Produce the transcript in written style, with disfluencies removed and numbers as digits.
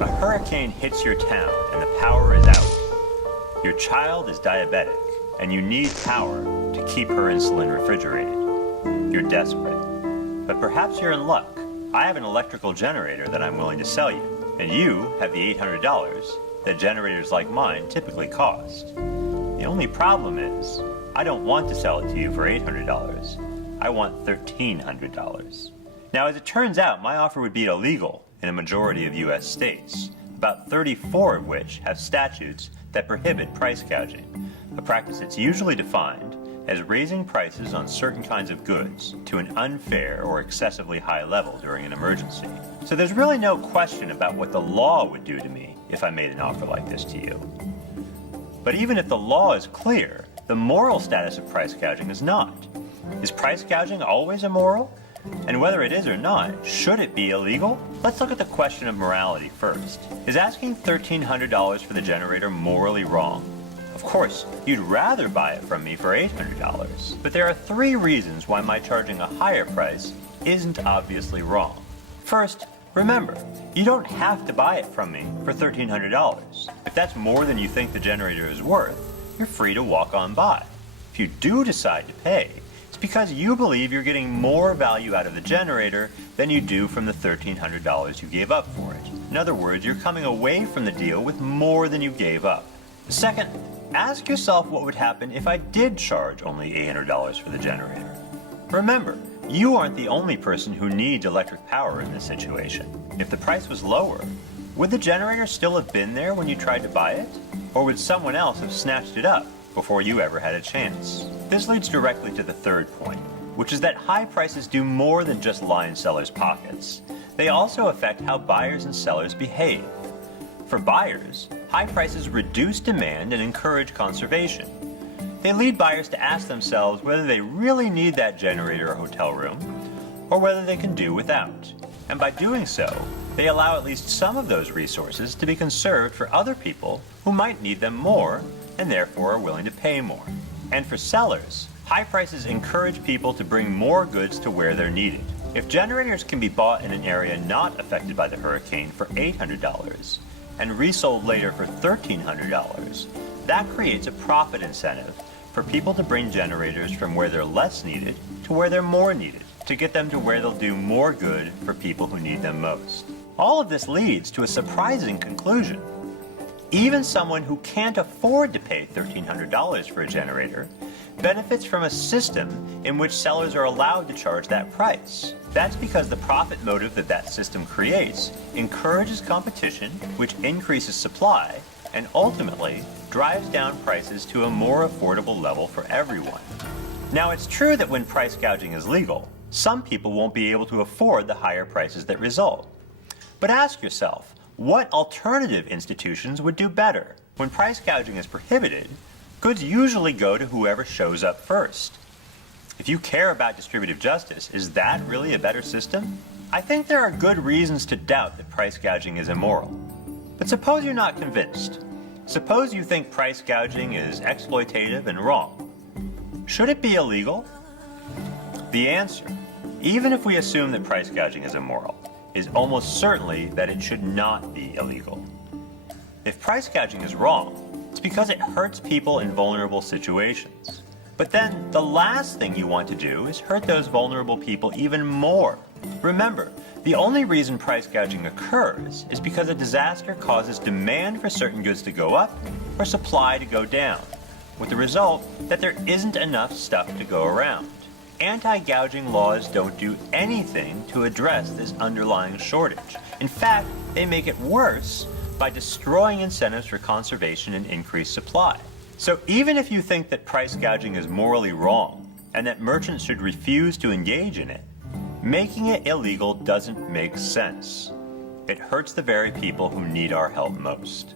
A hurricane hits your town and the power is out. Your child is diabetic and you need power to keep her insulin refrigerated. You're desperate. But perhaps you're in luck. I have an electrical generator that I'm willing to sell you, and you have the $800 that generators like mine typically cost. The only problem is, I don't want to sell it to you for $800. I want $1,300. Now, as it turns out, my offer would be illegal in a majority of U.S. states, about 34 of which have statutes that prohibit price gouging, a practice that's usually defined as raising prices on certain kinds of goods to an unfair or excessively high level during an emergency. So there's really no question about what the law would do to me if I made an offer like this to you. But even if the law is clear, the moral status of price gouging is not. Is price gouging always immoral? And whether it is or not, should it be illegal? Let's look at the question of morality first. Is asking $1,300 for the generator morally wrong? Of course, you'd rather buy it from me for $800, but there are 3 reasons why my charging a higher price isn't obviously wrong. First, remember, you don't have to buy it from me for $1,300. If that's more than you think the generator is worth, you're free to walk on by. If you do decide to pay, it's because you believe you're getting more value out of the generator than you do from the $1,300 you gave up for it. In other words, you're coming away from the deal with more than you gave up. Second, ask yourself what would happen if I did charge only $800 for the generator. Remember, you aren't the only person who needs electric power in this situation. If the price was lower, would the generator still have been there when you tried to buy it? Or would someone else have snatched it up before you ever had a chance? This leads directly to the third point, which is that high prices do more than just line sellers' pockets. They also affect how buyers and sellers behave. For buyers, high prices reduce demand and encourage conservation. They lead buyers to ask themselves whether they really need that generator or hotel room, or whether they can do without. And by doing so, they allow at least some of those resources to be conserved for other people who might need them more and therefore are willing to pay more. And for sellers, high prices encourage people to bring more goods to where they're needed. If generators can be bought in an area not affected by the hurricane for $800 and resold later for $1,300, that creates a profit incentive for people to bring generators from where they're less needed to where they're more needed, to get them to where they'll do more good for people who need them most. All of this leads to a surprising conclusion. Even someone who can't afford to pay $1,300 for a generator benefits from a system in which sellers are allowed to charge that price. That's because the profit motive that system creates encourages competition, which increases supply, and ultimately drives down prices to a more affordable level for everyone. Now, it's true that when price gouging is legal, some people won't be able to afford the higher prices that result. But ask yourself, what alternative institutions would do better? When price gouging is prohibited, goods usually go to whoever shows up first. If you care about distributive justice, is that really a better system? I think there are good reasons to doubt that price gouging is immoral. But suppose you're not convinced. Suppose you think price gouging is exploitative and wrong. Should it be illegal? The answer, even if we assume that price gouging is immoral, is almost certainly that it should not be illegal. If price gouging is wrong, it's because it hurts people in vulnerable situations. But then the last thing you want to do is hurt those vulnerable people even more. Remember, the only reason price gouging occurs is because a disaster causes demand for certain goods to go up or supply to go down, with the result that there isn't enough stuff to go around. Anti-gouging laws don't do anything to address this underlying shortage. In fact, they make it worse by destroying incentives for conservation and increased supply. So even if you think that price gouging is morally wrong and that merchants should refuse to engage in it, making it illegal doesn't make sense. It hurts the very people who need our help most.